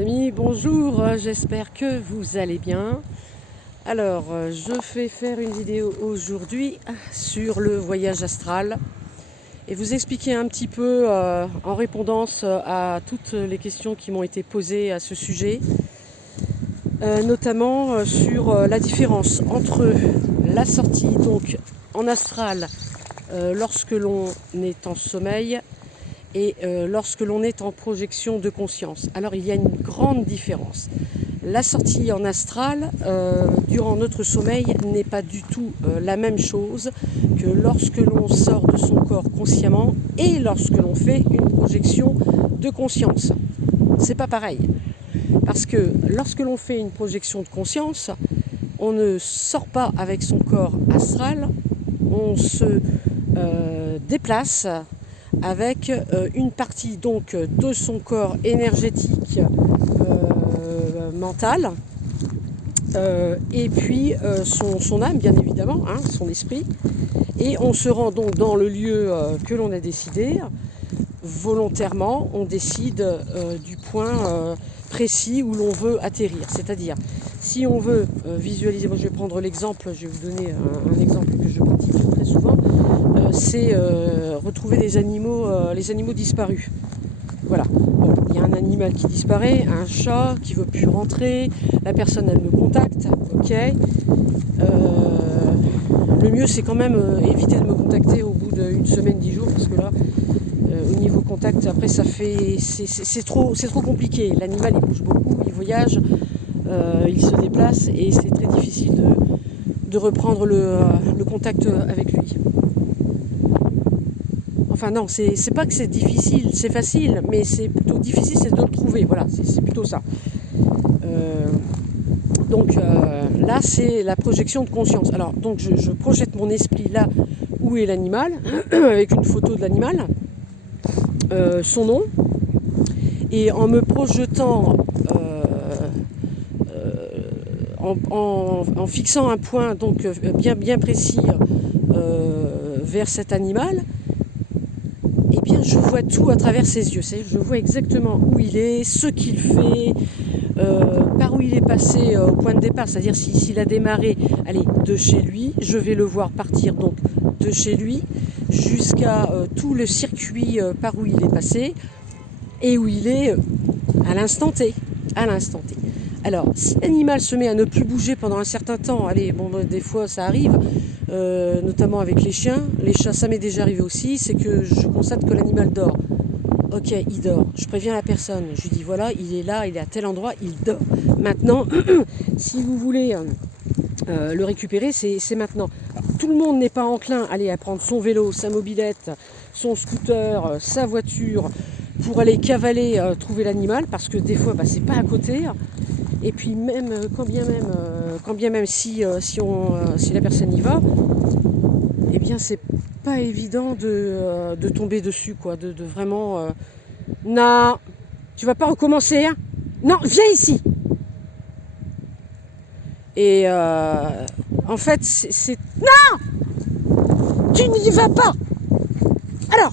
amis, bonjour, j'espère que vous allez bien. Alors, je vais faire une vidéo aujourd'hui sur le voyage astral et vous expliquer un petit peu en répondance à toutes les questions qui m'ont été posées à ce sujet, notamment sur la différence entre la sortie donc en astral lorsque l'on est en sommeil et lorsque l'on est en projection de conscience. Alors il y a une grande différence. La sortie en astral durant notre sommeil n'est pas du tout la même chose que lorsque l'on sort de son corps consciemment et lorsque l'on fait une projection de conscience. C'est pas pareil. Parce que lorsque l'on fait une projection de conscience, on ne sort pas avec son corps astral, on se déplace avec une partie donc de son corps énergétique mental et puis son âme bien évidemment, son esprit, et on se rend donc dans le lieu que l'on a décidé volontairement. On décide du point précis où l'on veut atterrir, c'est-à-dire si on veut visualiser, moi je vais prendre l'exemple, je vais vous donner un exemple que je pratique très souvent, c'est retrouver les animaux disparus. Voilà, bon, il y a un animal qui disparaît, un chat qui ne veut plus rentrer, la personne elle me contacte, ok. Le mieux c'est quand même éviter de me contacter au bout d'une semaine, 10 jours, parce que là, au niveau contact, après c'est trop compliqué. L'animal il bouge beaucoup, il voyage, il se déplace et c'est très difficile de reprendre le contact avec lui. Enfin non, c'est pas que c'est difficile, c'est facile, mais c'est plutôt difficile, c'est de le trouver, voilà, c'est plutôt ça. Donc là, c'est la projection de conscience. Alors, donc je projette mon esprit là où est l'animal, avec une photo de l'animal, son nom, et en me projetant, en fixant un point donc bien précis vers cet animal, eh bien je vois tout à travers ses yeux. Je vois exactement où il est, ce qu'il fait, par où il est passé au point de départ. C'est-à-dire s'il a démarré de chez lui, je vais le voir partir donc de chez lui jusqu'à tout le circuit par où il est passé et où il est à l'instant T. Alors, si l'animal se met à ne plus bouger pendant un certain temps, des fois ça arrive, notamment avec les chiens, les chats, ça m'est déjà arrivé aussi, c'est que je constate que l'animal dort. Ok, il dort. Je préviens la personne, je lui dis voilà, il est là, il est à tel endroit, il dort. Maintenant, si vous voulez le récupérer, c'est maintenant. Alors, tout le monde n'est pas enclin à prendre son vélo, sa mobilette, son scooter, sa voiture pour aller cavaler, trouver l'animal, parce que des fois, c'est pas à côté. Et puis même, quand bien même si la personne y va, eh bien c'est pas évident de tomber dessus, quoi, de vraiment... Non, tu vas pas recommencer, hein? Non, viens ici. Et en fait, c'est... Non, tu n'y vas pas. Alors,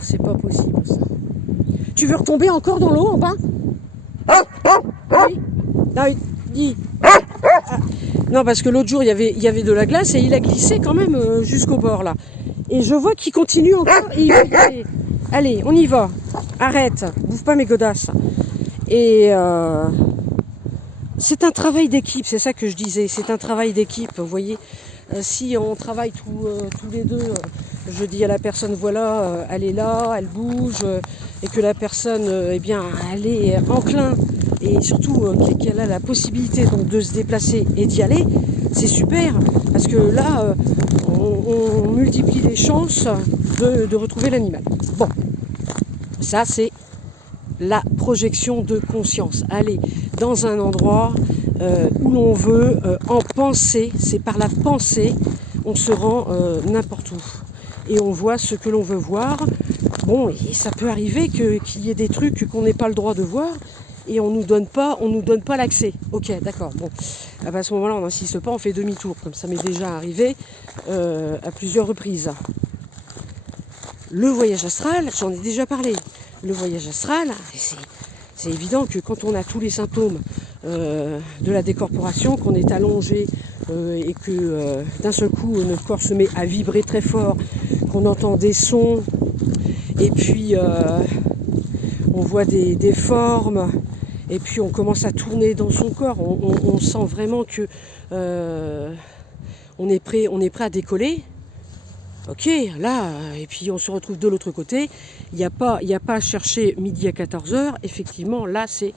c'est pas possible, ça. Tu veux retomber encore dans l'eau en bas? Oui. Non, parce que l'autre jour, il y avait de la glace et il a glissé quand même jusqu'au bord, là. Et je vois qu'il continue encore. Et il va y aller. Allez, on y va. Arrête, bouffe pas mes godasses. Et c'est un travail d'équipe, c'est ça que je disais. C'est un travail d'équipe, vous voyez. Si on travaille tous les deux, je dis à la personne, voilà, elle est là, elle bouge, et que la personne, elle est enclin, et surtout qu'elle a la possibilité donc, de se déplacer et d'y aller, c'est super, parce que là, on multiplie les chances de retrouver l'animal. Bon, ça c'est la projection de conscience. Aller dans un endroit où l'on veut, en pensée, c'est par la pensée, on se rend n'importe où. Et on voit ce que l'on veut voir. Bon, et ça peut arriver qu'il y ait des trucs qu'on n'ait pas le droit de voir et on nous donne pas l'accès. Ok, d'accord. Bon, à ce moment-là, on n'insiste pas, on fait demi-tour, comme ça m'est déjà arrivé à plusieurs reprises. le voyage astral, j'en ai déjà parlé. Le voyage astral, c'est évident que quand on a tous les symptômes de la décorporation, qu'on est allongé et que d'un seul coup notre corps se met à vibrer très fort, qu'on entend des sons et puis on voit des formes et puis on commence à tourner dans son corps, on sent vraiment que on est prêt à décoller. Ok, là, et puis on se retrouve de l'autre côté, il n'y a pas à chercher midi à 14h, effectivement, là c'est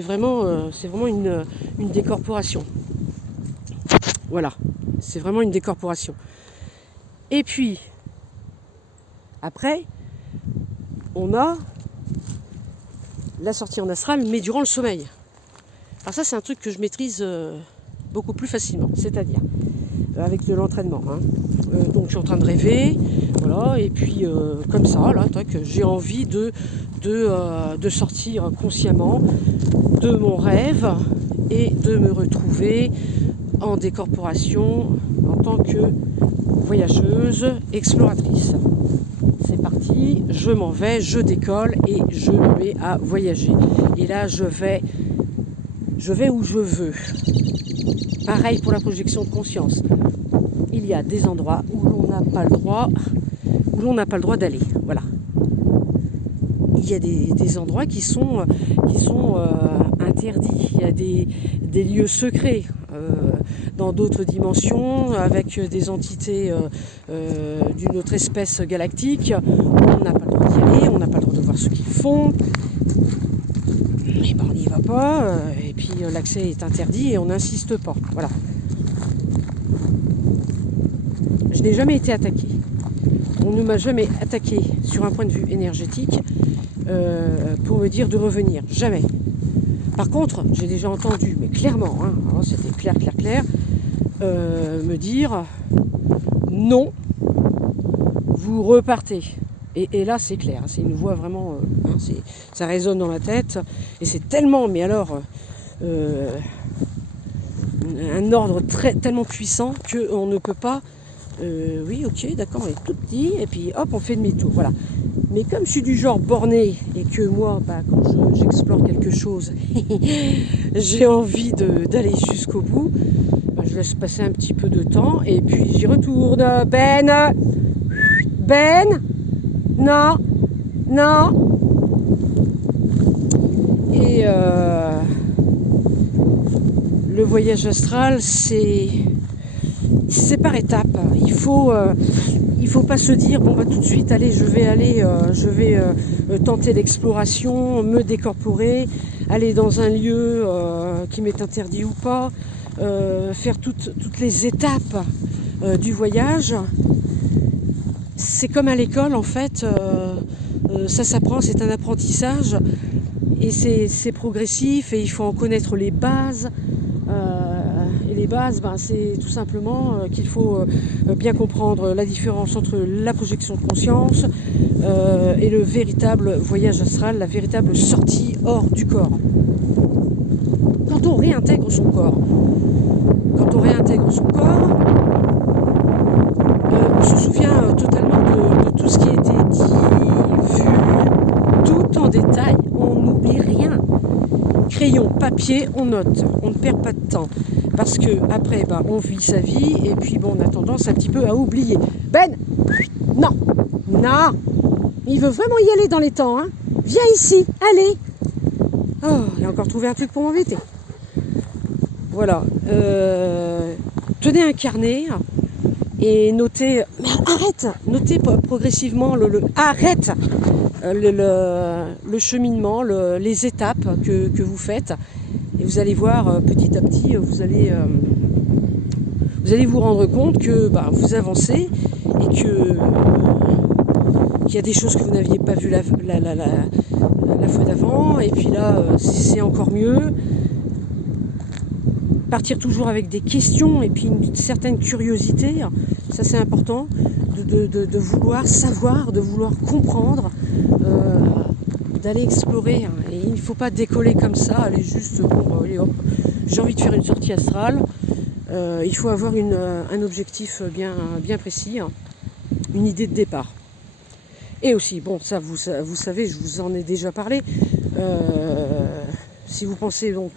vraiment une décorporation. Voilà, c'est vraiment une décorporation. Et puis, après, on a la sortie en astral, mais durant le sommeil. Alors ça, c'est un truc que je maîtrise beaucoup plus facilement, c'est-à-dire avec de l'entraînement. Donc je suis en train de rêver, voilà, et puis comme ça, là, j'ai envie de sortir consciemment de mon rêve et de me retrouver en décorporation en tant que voyageuse, exploratrice. C'est parti, je m'en vais, je décolle et je me mets à voyager. Et là, je vais où je veux. Pareil pour la projection de conscience. Il y a des endroits où l'on n'a pas le droit d'aller. Voilà. Il y a des endroits qui sont interdits. Il y a des lieux secrets dans d'autres dimensions avec des entités d'une autre espèce galactique. On n'a pas le droit d'y aller, on n'a pas le droit de voir ce qu'ils font. Mais ben, on n'y va pas, et puis l'accès est interdit et on n'insiste pas. Voilà. Je n'ai jamais été attaquée. On ne m'a jamais attaqué sur un point de vue énergétique pour me dire de revenir. Jamais. Par contre, j'ai déjà entendu, mais clairement, c'était clair, me dire non, vous repartez. Et là, c'est clair, c'est une voix vraiment, ça résonne dans la tête, et c'est tellement, mais alors, un ordre tellement puissant qu'on ne peut pas, oui, ok, d'accord, on est tout petit, et puis hop, on fait demi-tour, voilà. Mais comme je suis du genre borné, et que moi, quand j'explore quelque chose, j'ai envie d'aller jusqu'au bout, je laisse passer un petit peu de temps, et puis j'y retourne. Ben, non. Et le voyage astral, c'est par étapes. Il faut pas se dire bon tout de suite allez je vais tenter l'exploration, me décorporer, aller dans un lieu qui m'est interdit ou pas, faire toutes les étapes du voyage. C'est comme à l'école en fait, ça s'apprend, c'est un apprentissage et c'est progressif et il faut en connaître les bases. Et les bases, c'est tout simplement qu'il faut bien comprendre la différence entre la projection de conscience et le véritable voyage astral, la véritable sortie hors du corps. Quand on réintègre son corps, on se souvient totalement de tout ce qui a été dit, vu, tout en détail, on n'oublie rien. Crayon, papier, on note, on ne perd pas de temps. Parce que après, on vit sa vie et puis on a tendance un petit peu à oublier. Ben, non, il veut vraiment y aller dans les temps. Viens ici, allez. Oh, il a encore trouvé un truc pour m'embêter. Voilà. Tenez un carnet et notez. Mais arrête, notez progressivement arrête le cheminement, les étapes que vous faites. Et vous allez voir petit à petit, vous allez vous rendre compte que vous avancez et qu'il y a des choses que vous n'aviez pas vues la fois d'avant. Et puis là, c'est encore mieux. Partir toujours avec des questions et puis une certaine curiosité. Ça, c'est important de vouloir savoir, de vouloir comprendre. D'aller explorer et il ne faut pas décoller comme ça, aller juste allez, hop, j'ai envie de faire une sortie astrale. Il faut avoir un objectif bien précis, une idée de départ. Et aussi, bon, ça vous savez, je vous en ai déjà parlé, si vous pensez donc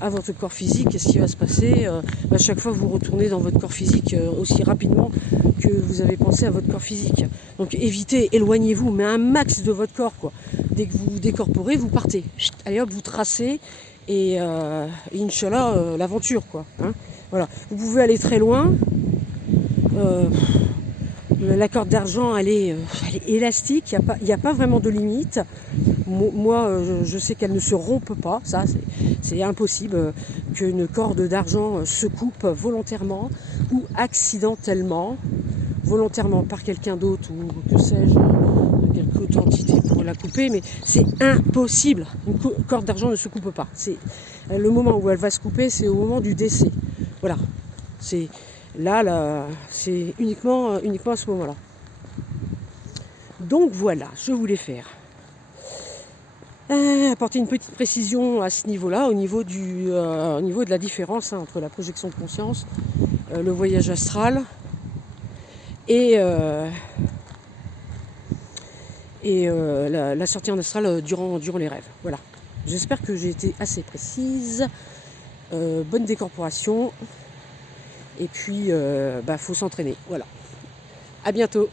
à votre corps physique, qu'est-ce qui va se passer? À chaque fois, vous retournez dans votre corps physique aussi rapidement que vous avez pensé à votre corps physique. Donc évitez, éloignez-vous, mais un max de votre corps, quoi. Dès que vous vous décorporez, vous partez. Chut, allez hop, vous tracez et Inch'Allah, l'aventure, quoi. Hein, voilà. Vous pouvez aller très loin. La corde d'argent, elle est élastique, il n'y a pas vraiment de limite. Moi, je sais qu'elle ne se rompe pas, ça c'est impossible qu'une corde d'argent se coupe volontairement ou accidentellement, volontairement par quelqu'un d'autre ou que sais-je, quelque autre entité pour la couper, mais c'est impossible. Une corde d'argent ne se coupe pas. C'est le moment où elle va se couper, c'est au moment du décès. Voilà, c'est là, c'est uniquement à ce moment-là. Donc voilà, je voulais faire apporter une petite précision à ce niveau-là, au niveau de la différence entre la projection de conscience, le voyage astral et la sortie en astral durant les rêves. Voilà. J'espère que j'ai été assez précise. Bonne décorporation. Et puis, faut s'entraîner. Voilà. À bientôt.